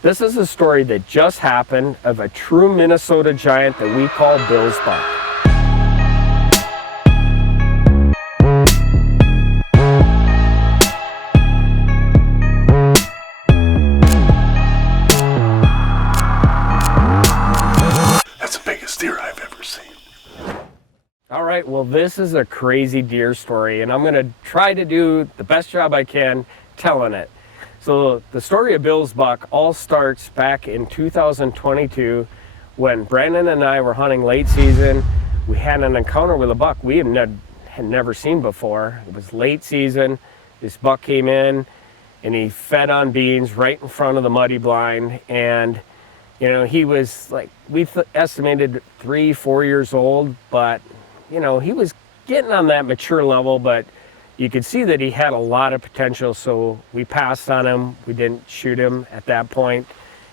This is a story that just happened of a true Minnesota giant that we call Bill's buck. That's the biggest deer I've ever seen. All right, well, this is a crazy deer story, and I'm going to try to do the best job I can telling it. So the story of Bill's buck all starts back in 2022 when Brandon and I were hunting late season. We had an encounter with a buck we had never seen before. It was late season. This buck came in and he fed on beans right in front of the muddy blind, and you know, he was like, we estimated 3-4 years old, but you know, he was getting on that mature level, but you could see that he had a lot of potential, so we passed on him. We didn't shoot him at that point,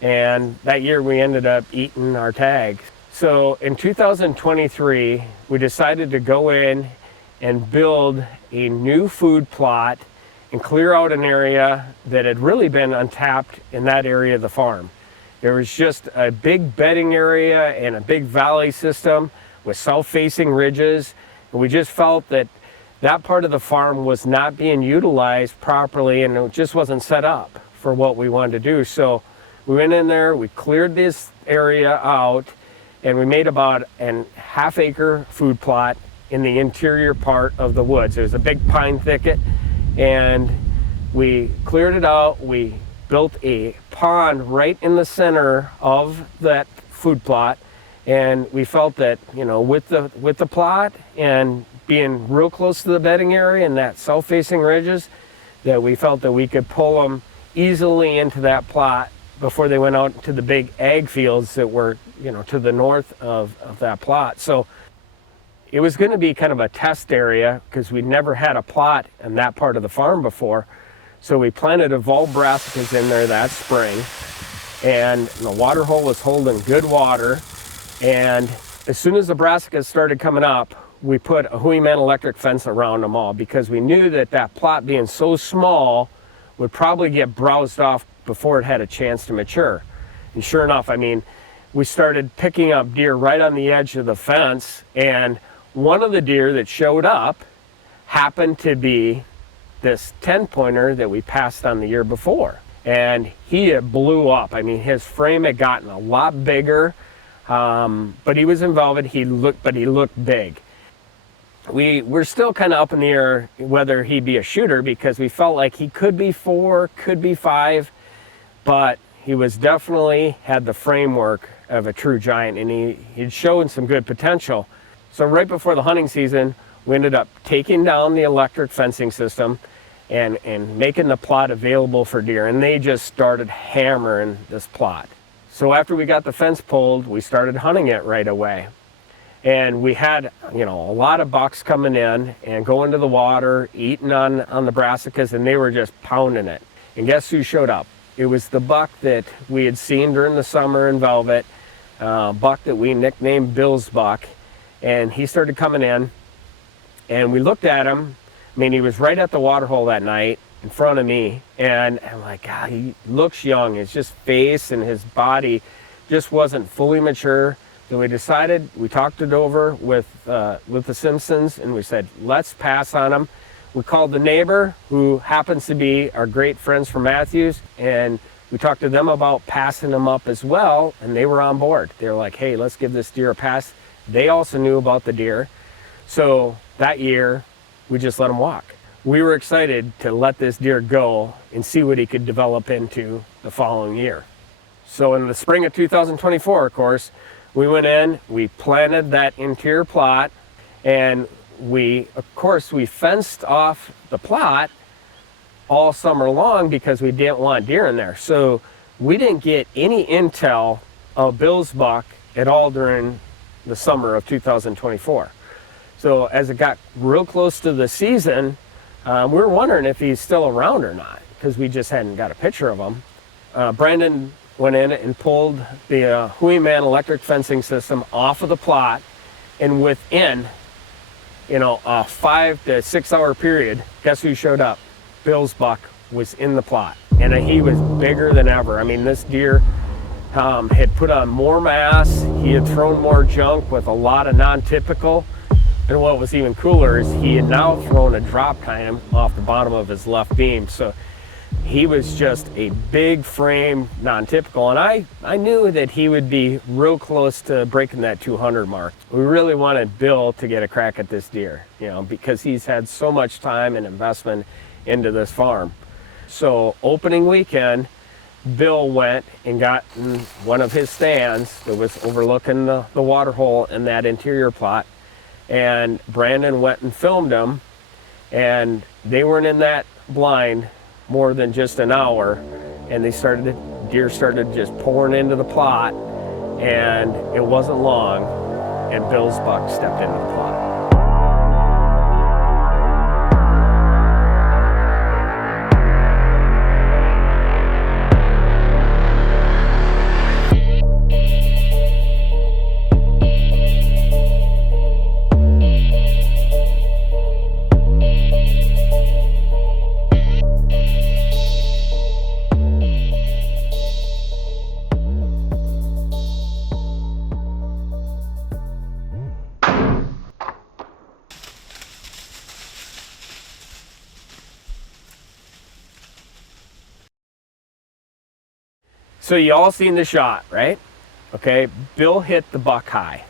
and that year we ended up eating our tag. So in 2023, we decided to go in and build a new food plot and clear out an area that had really been untapped in that area of the farm. There was just a big bedding area and a big valley system with south-facing ridges, and we just felt that that part of the farm was not being utilized properly, and it just wasn't set up for what we wanted to do. So we went in there, we cleared this area out, and we made about a half-acre food plot in the interior part of the woods. There's a big pine thicket, and we cleared it out. We built a pond right in the center of that food plot, and we felt that, you know, with the plot and being real close to the bedding area and that south-facing ridges, that we felt that we could pull them easily into that plot before they went out to the big ag fields that were, you know, to the north of that plot. So it was going to be kind of a test area because we'd never had a plot in that part of the farm before. So we planted evolved brassicas in there that spring, and the water hole was holding good water. And as soon as the brassicas started coming up, we put a Hueyman electric fence around them all because we knew that that plot being so small would probably get browsed off before it had a chance to mature. And sure enough, I mean, we started picking up deer right on the edge of the fence, and one of the deer that showed up happened to be this 10-pointer that we passed on the year before. And he blew up. I mean, his frame had gotten a lot bigger. But he was in velvet. He looked big. We're still kind of up in the air whether he'd be a shooter because we felt like he could be 4, could be 5, but he was definitely had the framework of a true giant, and he'd shown some good potential. So right before the hunting season, we ended up taking down the electric fencing system and making the plot available for deer, and they just started hammering this plot. So after we got the fence pulled, we started hunting it right away. And we had, you know, a lot of bucks coming in and going to the water, eating on the brassicas, and they were just pounding it. And guess who showed up? It was the buck that we had seen during the summer in velvet, buck that we nicknamed Bill's buck. And he started coming in, and we looked at him. I mean, he was right at the water hole that night in front of me, and I'm like, God, he looks young. His just face and his body just wasn't fully mature. So we decided, we talked it over with the Simpsons, and we said, let's pass on him. We called the neighbor, who happens to be our great friends from Matthews, and we talked to them about passing him up as well, and they were on board. They were like, hey, let's give this deer a pass. They also knew about the deer. So that year, we just let him walk. We were excited to let this deer go and see what he could develop into the following year. So in the spring of 2024, of course, we went in, we planted that interior plot, and we fenced off the plot all summer long because we didn't want deer in there. So we didn't get any intel of Bill's buck at all during the summer of 2024. So as it got real close to the season, we were wondering if he's still around or not because we just hadn't got a picture of him. Brandon went in and pulled the Hueyman electric fencing system off of the plot, and within, you know, a 5 to 6 hour period, guess who showed up? Bill's buck was in the plot. and he was bigger than ever. I mean, this deer had put on more mass. He had thrown more junk with a lot of non-typical. And what was even cooler is he had now thrown a drop time off the bottom of his left beam. So he was just a big frame non-typical. And I knew that he would be real close to breaking that 200 mark. We really wanted Bill to get a crack at this deer, you know, because he's had so much time and investment into this farm. So opening weekend, Bill went and got in one of his stands that was overlooking the water hole in that interior plot. And Brandon went and filmed them, and they weren't in that blind more than just an hour, and deer started just pouring into the plot, and it wasn't long, and Bill's buck stepped into the plot. So you all seen the shot, right? Okay, Bill hit the buck high,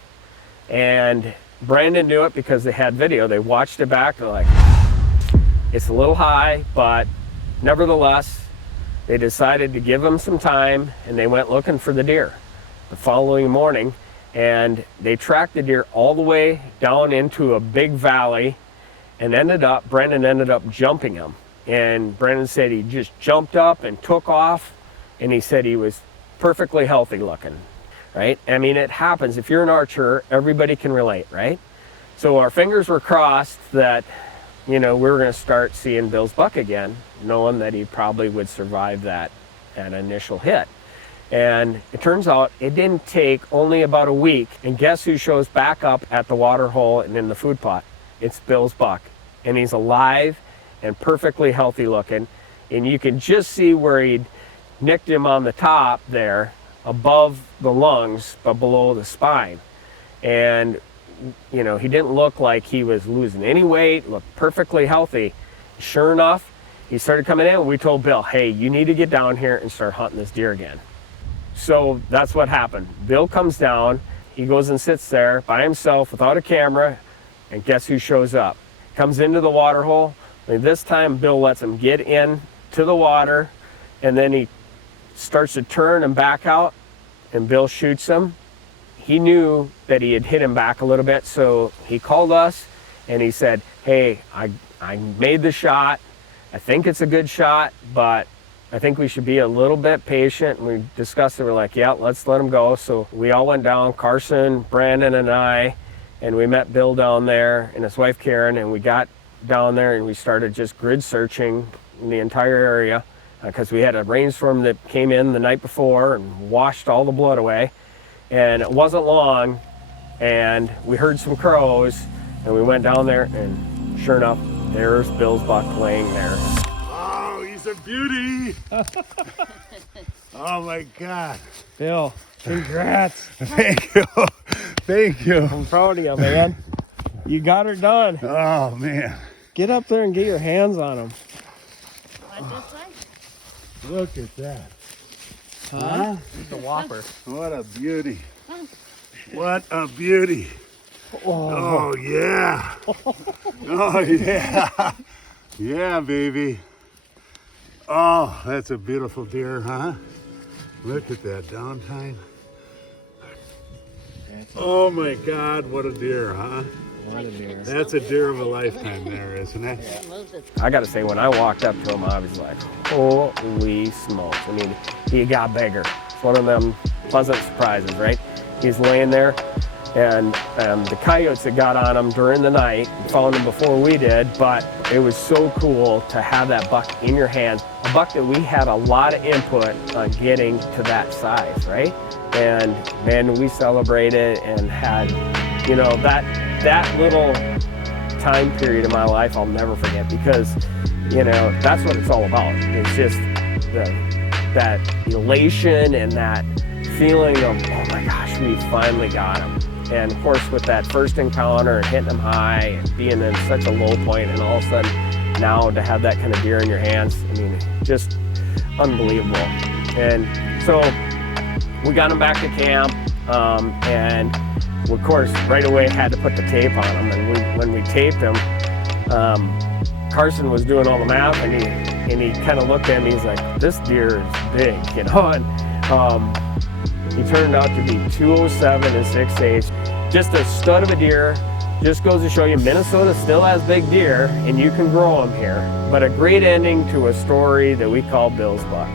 and Brandon knew it because they had video. They watched it back. They're like, it's a little high, but nevertheless, they decided to give him some time, and they went looking for the deer the following morning, and they tracked the deer all the way down into a big valley, and Brandon ended up jumping him. And Brandon said he just jumped up and took off, and he said he was perfectly healthy looking, right? I mean, it happens. If you're an archer, everybody can relate, right? So our fingers were crossed that, you know, we were gonna start seeing Bill's buck again, knowing that he probably would survive that initial hit. And it turns out it didn't take only about a week, and guess who shows back up at the water hole and in the food plot? It's Bill's buck, and he's alive and perfectly healthy looking, and you can just see where he'd nicked him on the top there above the lungs but below the spine. And you know, he didn't look like he was losing any weight, looked perfectly healthy. Sure enough, he started coming in, and we told Bill, hey, you need to get down here and start hunting this deer again. So that's what happened. Bill comes down, he goes and sits there by himself without a camera, and guess who shows up? Comes into the water hole, and this time Bill lets him get in to the water, and then he starts to turn and back out, and Bill shoots him. He knew that he had hit him back a little bit, so he called us and he said, hey, I made the shot. I think it's a good shot, but I think we should be a little bit patient. And we discussed it. We're like, yeah, let's let him go. So we all went down, Carson, Brandon, and I, and we met Bill down there and his wife Karen, and we got down there and we started just grid searching in the entire area, because we had a rainstorm that came in the night before and washed all the blood away. And it wasn't long, and we heard some crows, and we went down there, and sure enough, there's Bill's buck laying there. Oh, he's a beauty. Oh my God. Bill, congrats. Thank you. Thank you. I'm proud of you, man. You got her done. Oh man. Get up there and get your hands on him. Look at that. Huh? It's a whopper. What a beauty. What a beauty. Oh yeah. Oh yeah. Yeah, baby. Oh, that's a beautiful deer, huh? Look at that downtime. Oh my God, what a deer, huh? What a deer. That's a deer of a lifetime there, isn't it? I gotta say, when I walked up to him, I was like, holy smokes. I mean, he got bigger. It's one of them pleasant surprises, right? He's laying there, and the coyotes that got on him during the night found him before we did, but it was so cool to have that buck in your hands, a buck that we had a lot of input on getting to that size, right? And man, we celebrated and had, you know, that little time period in my life I'll never forget, because, you know, that's what it's all about. It's just that elation and that feeling of, oh my gosh, we finally got him. And of course, with that first encounter and hitting him high and being in such a low point, and all of a sudden now to have that kind of deer in your hands, I mean, just unbelievable. And so we got him back to camp, and of course, right away had to put the tape on him. And when we taped him, Carson was doing all the math, and he kind of looked at me. He's like, "This deer is big," you know. And he turned out to be 207 and 6/8, just a stud of a deer. Just goes to show you, Minnesota still has big deer, and you can grow them here. But a great ending to a story that we call Bill's Buck.